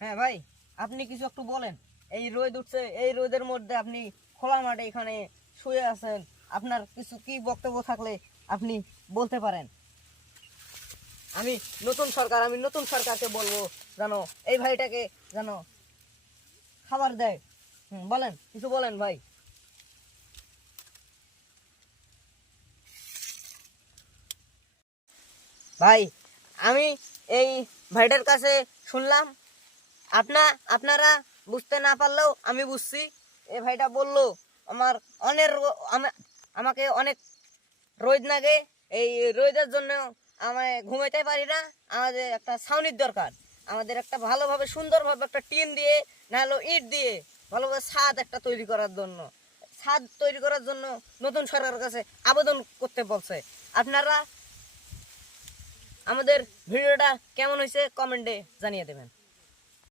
হ্যাঁ ভাই, আপনি কিছু একটু বলেন। এই রোদ উঠছে, এই রোদের মধ্যে আপনি খোলা মাঠে এখানে শুয়ে আছেন, আপনার কিছু কি বক্তব্য থাকলে আপনি বলতে পারেন। আমি আমি নতুন সরকারকে বলবো জানো এই ভাইটাকে জানো খাবার দেয়। বলেন, কিছু বলেন ভাই। ভাই, আমি এই ভাইটার কাছে শুনলাম, আপনারা বুঝতে না পারলেও আমি বুঝছি। এই ভাইটা বলল আমার অনেক আমাকে অনেক রোদ লাগে, এই রোদের জন্য আমি ঘুমাইতে পারি না। আমাদের একটা ছাউনির দরকার, আমাদের একটা ভালোভাবে সুন্দরভাবে একটা টিন দিয়ে না হলো ইট দিয়ে ভালোভাবে ছাদ একটা তৈরি করার জন্য, ছাদ তৈরি করার জন্য নতুন সরকারের কাছে আবেদন করতে বলছে। আপনারা আমাদের ভিডিওটা কেমন হয়েছে কমেন্টে জানিয়ে দেবেন।